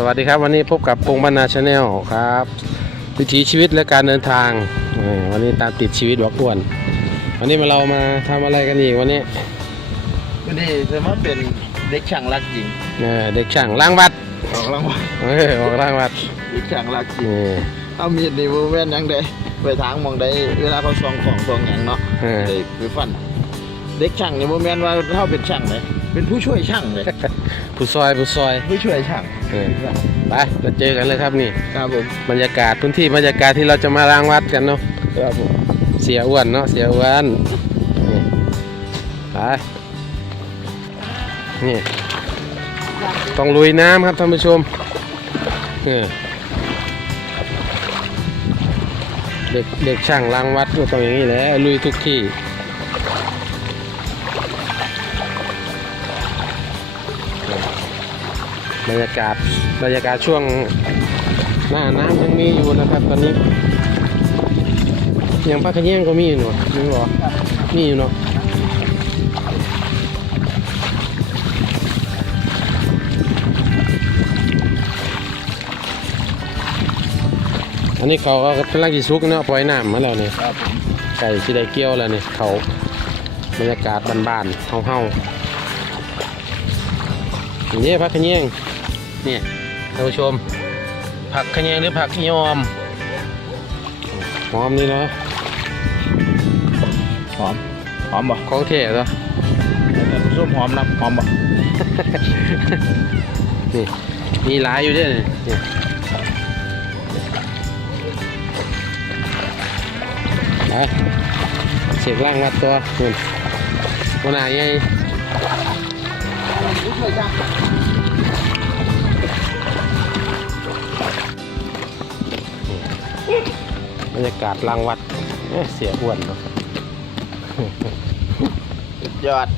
สวัสดีครับวันนี้พบกับปงบรรณาชาแนลครับ วิถีชีวิตและการเดินทางเออวันนี้ตามติดชีวิตบอกอ้วน วันนี้มาเรามาทำอะไรกันอีกวันนี้ วันนี้จะมาเป็นเด็กช่างรักหญิงเออเด็กช่างล้างวัดออกรางวัลเออออกล้างวัดเด็กช่างรักหญิงเออเอามีดนี่บ่แม่นหยังได้ไปทางหมองได้เวลาเขาส่องของส่องหยังเนาะเออได้ไปฟันเด็กช่างนี่บ่แม่นว่าเฮาเป็นช่างเลยเป็นผู้ช่วยช่างเลยผู้ซอยผู้ซอยผู้ช่วยช่าง เออไปเราเจอกันเลยครับนี่ ครับผมบรรยากาศพื้นที่บรรยากาศที่เราจะมาล้างวัดกันเนาะครับผมเสียอ้วนเนาะเสียอ้วนนี่ไปนี่ต้องลุยน้ำครับท่านผู้ชมเออเด็กเด็กช่างล้างวัดก็ต้องอย่างนี้แหละลุยทุกที่ บรรยากาศบรรยากาศช่วงหน้าน้ำยังมีอยู่นะครับ ตอนนี้อย่างปลากระเนียงก็มีอยู่เนาะมีบ่มีอยู่เนาะอันนี้เขาก็กำลังจีซุกเนาะปล่อยน้ำมาแล้วนี่ไก่ที่ได้เกี่ยวแล้วนี่เขาบรรยากาศบ้านๆเฮาๆนี่ผักขะเนียง เนี่ยท่านผู้ชม ผักขะเนียงหรือผักยอมหอมนี่เนาะหอมหอมบ่ของเท่เหรอแต่ผู้ชมหอมนะหอมบ่นี่มีหลายอยู่ด้วยนี่นี่ไปเสียกล่างวัดตัวนู่นวันไหนไง บรรยากาศล่างวัดเอ๊ะเสียอ้วนเนาะยอด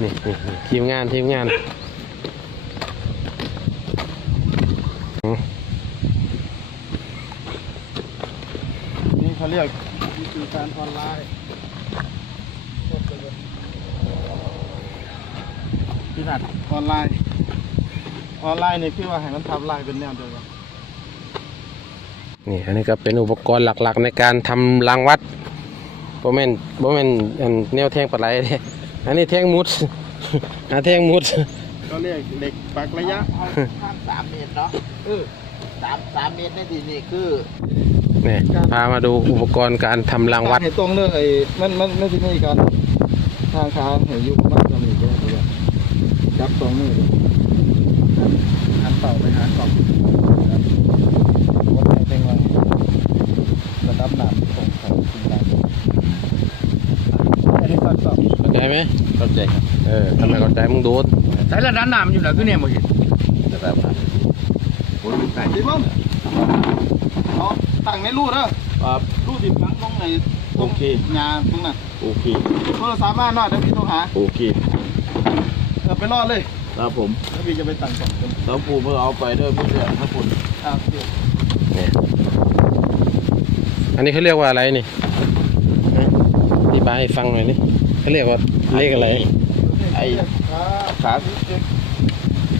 นี่นี่นี่ทีมงานทีมงานอืมนี่เขาเรียกวิธีการออนไลน์พี่นัดออนไลน์ ออนไลน์นี่คือว่าให้มันทำลายเป็นแนวเดียวกัน นี่อันนี้ก็เป็นอุปกรณ์หลักๆในการทำรางวัดโบแมนโบแมนอันแนวแทงปลาไหลเด้อันนี้แทงมุดอันแทงมุดก็เรียกเหล็กปักระยะข้ามสามเมตรเนาะเออสามสามเมตรในที่นี่คือนี่พามาดูอุปกรณ์การทำรางวัดให้ตรงเรื่องไอ้มันมันไม่ที่นี่การทางค้างเห็นอยู่ประมาณจะมีแค่ตัวจับตรงนี้หันเต่าไปหากล่องวัดให้เป็นวันระดับน้ำตรงของสิ่งใดอันนี้ก็สอบ เข้าใจไห มเข้าใจครับเออทำไมเข้าใจมึงโดนใช้ระดับน้ำอยู่ไหนคือเนี่ยมึงเห็นระดับน้ำโอ้ยไหนดิมั้งเอาตั้งในรูเด้อครับรูดิบหลังตรงไหนตรงงานตรงนั้นโอเคโทรศัพท์มาหน่อยเดี๋ยวพี่โทรหาโอเคเออไปรอดเลยครับผมแล้วพี่จะไปตั้งกล่องกันแล้วปูเมื่อเอาไปด้วยพี่เดือนครับคุณอ่าเดี๋ยวนี่อันนี้เขาเรียกว่าอะไรนี่ฮะอธิบายให้ฟังหน่อยนี่ เขาเรียกว่าเลขอะไร ไอ้อ่าขา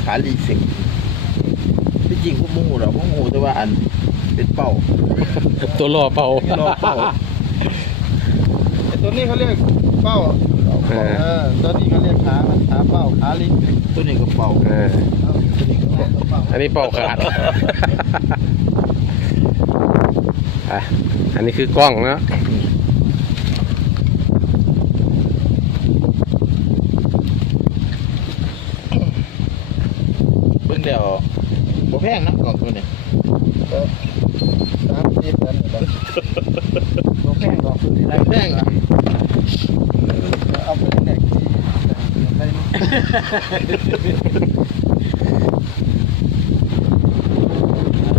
ขาลีเซ็กที่จริงพวกมูหูเราพวกมูแต่ว่าอันเป็นเป้าตัวล่อเป่ารอเป้าไอ้ตัวนี้เขาเรียกเป้าเออเออตัวนี้เขาเรียกขาขาเป้าขาลิงตัวนี้ก็เป้าเออตัวนี้ก็เรียกเป้าอันนี้เป่าขาดอะอันนี้คือกล้องเนอะ เพิ่งเดียวบ่แพงนะกล่องตัวนี้สามสิบนั่นแหละตัวแพงดอกคืออะไรแพงอะเอาไปแดกที่ได้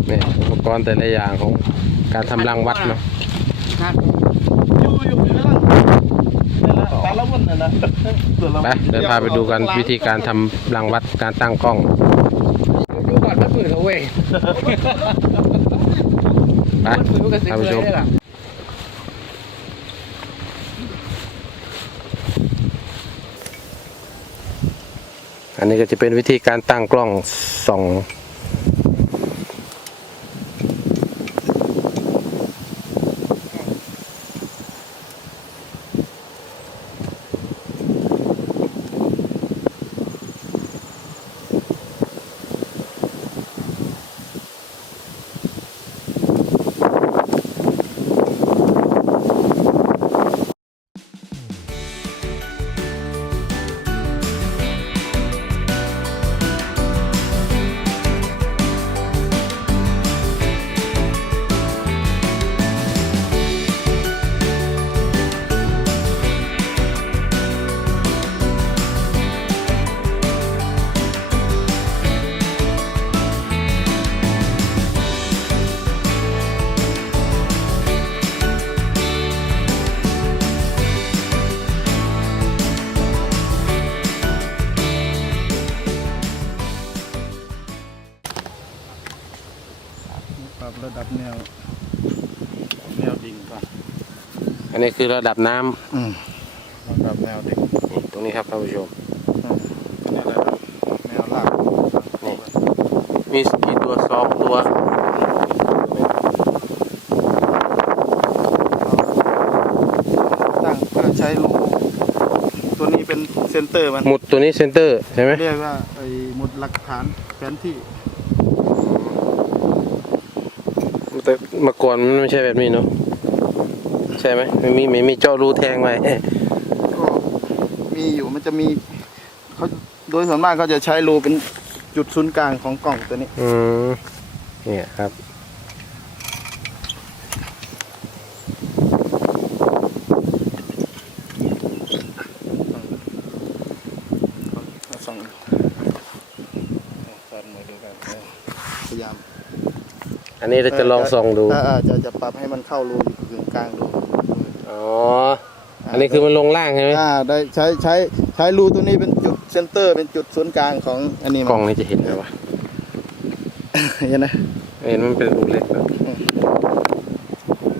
นี่อุปกรณ์แต่ละอย่างของการทำรางวัดเนาะอยู่อยู่ในร่างแต่ละวันน่ะนะไปเดินพาไปดูกันวิธีการทำรางวัดการตั้งกล้อง ดูก่อนถ้าฝืนเขาเว้ยไปท่านผู้ชมสอันนี้ก็จะเป็นวิธีการตั้งกล้องส่อง ดับแนว แนวดิ่งก่อนอันนี้คือระดับน้ำอืมระดับแนวดิ่งนี่ตรงนี้ครับท่านผู้ชมนี่ระดับแนวลากนี่ มีกี่ตัวสองตัวตั้งก็ใช้รูตัวนี้เป็นเซนเตอร์มัน หมุดตัวนี้เซนเตอร์ใช่ไหมเรียกว่าไอ้หมุดหลักฐานแผนที่ แต่เมื่อก่อนมันไม่ใช่แบบนี้เนาะใช่ไหมไม่มีไม่มีเจาะรูแทงไว้ก็มีอยู่มันจะมีเขาโดยส่วนมากเขาจะใช้รูเป็นจุดศูนย์กลางของกล่องตัวนี้ อืมเนี่ยครับ สองตัดมือเดียวกันเออพยายาม อั นนี้เราจะลองส่องดูเออจะจะปรับให้มันเข้ารูอยู่กลางรูอ๋อ อันนี้คือมันลงล่างใช่ไหมอ่าได้ใช้ใช้ใช้รูตัวนี้เป็นจุดเซนเตอร์ เป็นจุดศูนย์กลางของอันนี้กล้องมันนี้จะเห็นไหมวะ เห็นไหมเห็นมันเป็นรูเล็กนะ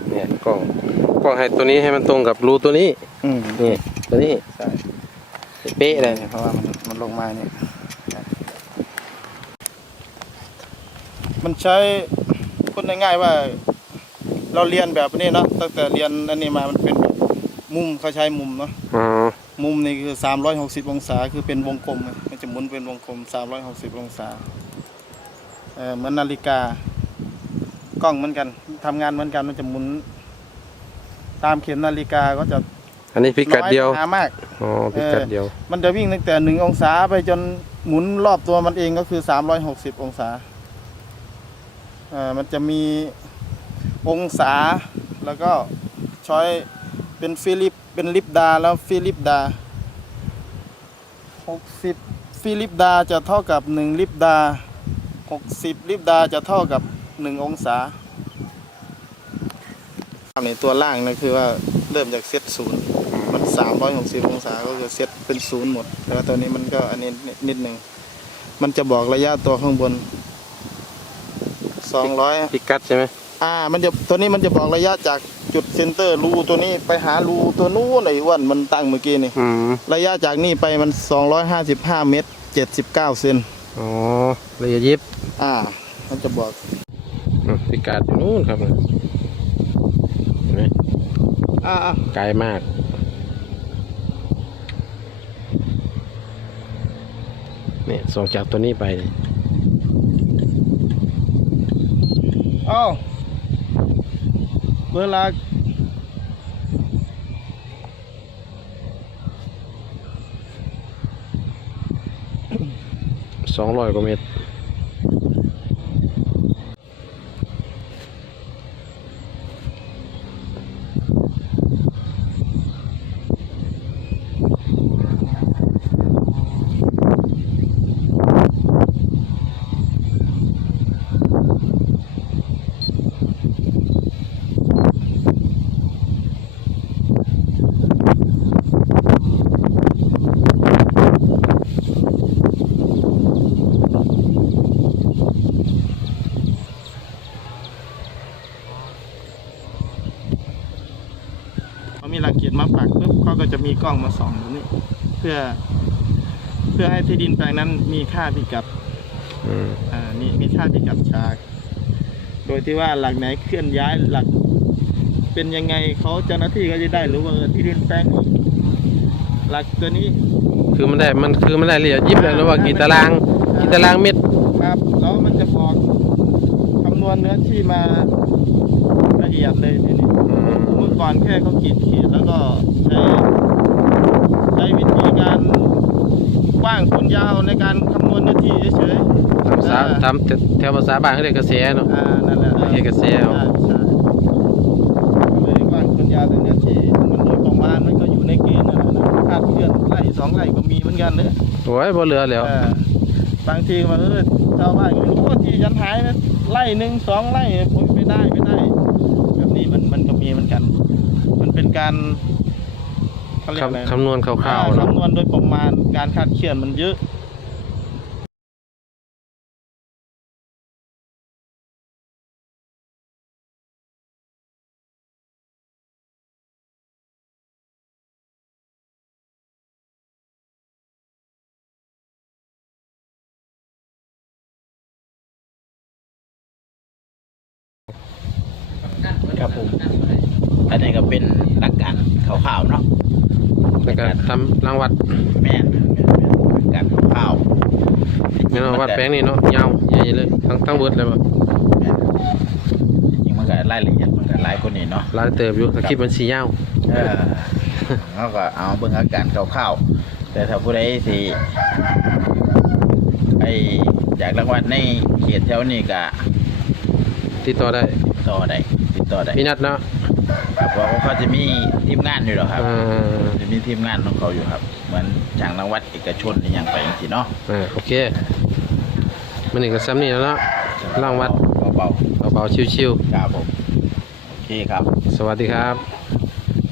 เนี่ยกล้องกล้องให้ตัวนี้ให้มันตรงกับรูตัวนี้ อืมนี่ ตัวนี้ใช่เป๊ะเลยเพราะว่ามันมันลงมาเนี่ยมันใช้ พูดง่ายๆว่า เราเรียนแบบนี้เนาะตั้งแต่เรียนอันนี้มามันเป็นแบบมุมเขาใช้มุมเนาะอ๋อมุมนี่คือ 360 องศาคือเป็นวงกลมไงมันจะหมุนเป็นวงกลม 360 องศาเออเหมือนนาฬิกากล้องเหมือนกันทำงานเหมือนกันมันจะหมุน ตามเข็มนาฬิกาก็จะอันนี้พิกัดเดียวน้อหามาก อ๋อพิกัดเดียวมันจะวิ่งตั้งแต่หนึ่งองศาไปจนหมุนรอบตัวมันเองก็คือ 360 องศาเออ มันจะมีองศาแล้วก็ช้อยเป็นฟิลิปเป็นลิปดาแล้วฟิลิปดา 60 ฟิลิปดาจะเท่ากับ 1 ลิปดา 60 ลิปดาจะเท่ากับ 1 องศาในตัวล่างนะคือว่าเริ่มจากเซตศูนย์มัน 360 องศาก็คือเซตเป็นศูนย์หมดแต่ว่าตัวนี้มันก็อันนี้นิดหนึ่งมันจะบอกระยะตัวข้างบน 200พิกัดใช่ไหมอ่า มันจะตัวนี้มันจะบอกระยะจากจุดเซนเตอร์รูตัวนี้ไปหารูตัวนู้นไอ้อ้วนมันตั้งเมื่อกี้นี่อืมระยะจากนี่ไปมัน255เมตร79เซนอ๋อละเอียดยิบอ่า มันจะบอกอืมพิกัดอยู่นู่นครับเห็นไหมอ่าอ่าไกลมากเนี่ยส่งจากตัวนี้ไปเนี่ย เอ้าเวลาสองร้อยกว่าเมตร มีหลักเกียรติมาปักปุ๊บเขาก็จะมีกล้องมาส่องตรงนี้ เพื่อพื่อให้ที่ดินแปลงนั้นมีค่าพิกัดอืมอ่ามีมีค่าพิกัดฉากโดยที่ว่าหลักไหนเคลื่อนย้ายหลัก เป็นยังไงเขาเจ้าหน้าที่ก็จะได้รู้ว่าเออที่ดินแปลงนี้หลักตัวนี้ คือมันได้มันคือมันได้ละเอียดยิบเลยนะว่ากี่ตารางกี่ตารางเมตรครับแล้วมันจะบอกคำนวณเนื้อที่มาละเอียดเลยทีนี้ อืมเมื่อ ก่อนแค่เขาขีดขีดแล้วก็ใช้ใช้วิธีการกว้างคูณยาวในการคำนวณเนื้อที่เฉยตามภาษาตามแถวภาษาบ้านเขาเรียกกระแสเนาะๆอ่านั่นแหละโอเคกระแสเอาใช่ใช่ก็เลยกว้างคูณยาวในเนื้อที่มันโดยประมาณมันก็อยู่ในเกณฑ์นั่นแหละนะคาดเคลื่อนไร่สองไร่ก็มีเหมือนกันเนอะโอ้ยบ่เหลือแล้วเออบางทีมันเออชาวบ้านก็ไม่รู้ว่าที่ฉันหายนะไร่หนึ่งสองไร่ผมไม่ได้ไม่ได้ แบบนี้มันมันก็มีเหมือนกัน มันเป็น การเขาเรียกอะไรนะคำคำนวณคร่าวๆเนาะคำนวณโดยประมาณการคาดเคลื่อนมันเยอะ อันนี้ก็เป็นหลักการข่าวๆเนาะแล้วก็ทำรางวัดแม่นหลักการข่าวๆไม่เนาะวัดแปลงนี่เนาะยาวใหญ่เลยทั้งทั้งเบิดเลยบ่แม่นจริงๆมันก็รายละเอียดมันก็หลายคนนี่เนาะหลายเติบอยู่ถ้าคลิปมันสิยาวเออเขาก็เอาเบิ่งอาการคร่าวๆแต่ถ้าผู้ใดสิไออยากรางวัลในเขตแถวนี้ก็ติดต่อได้ ต่อได้ติดต่อได้พี่นัดเนาะ ครับเพราะว่าเขาจะมีทีมงานอยู่หรอกครับอ่าจะมีทีมงานของเขาอยู่ครับ เหมือนจางรางวัดเอกชนอหย่างไปอย่างที่เนาะอ่าโอเคมันนี่ก็ซ้ำนี่แล้วเนาะรางวัดเบาเบาๆชิวๆครับผม โอเคครับ ๆ สวัสดีครับ